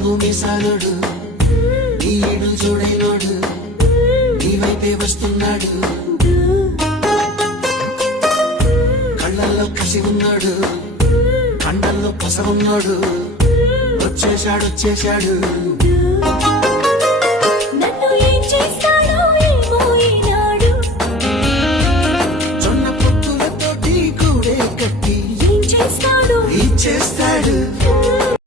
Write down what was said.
నవ్వు మీసాలోడు ఈడు చూడైనోడు నీ వైపే వస్తున్నాడు కళ్ళల్లో కసి ఉన్నాడు కండల్లో పస ఉన్నాడు వచ్చేశాడు నన్ను ఏం చేస్తాడో ఏమో ఈనాడు జొన్న పొత్తులతోటి కూడే కట్టి ఏం చేస్తాడో ఇచ్చేస్తాడు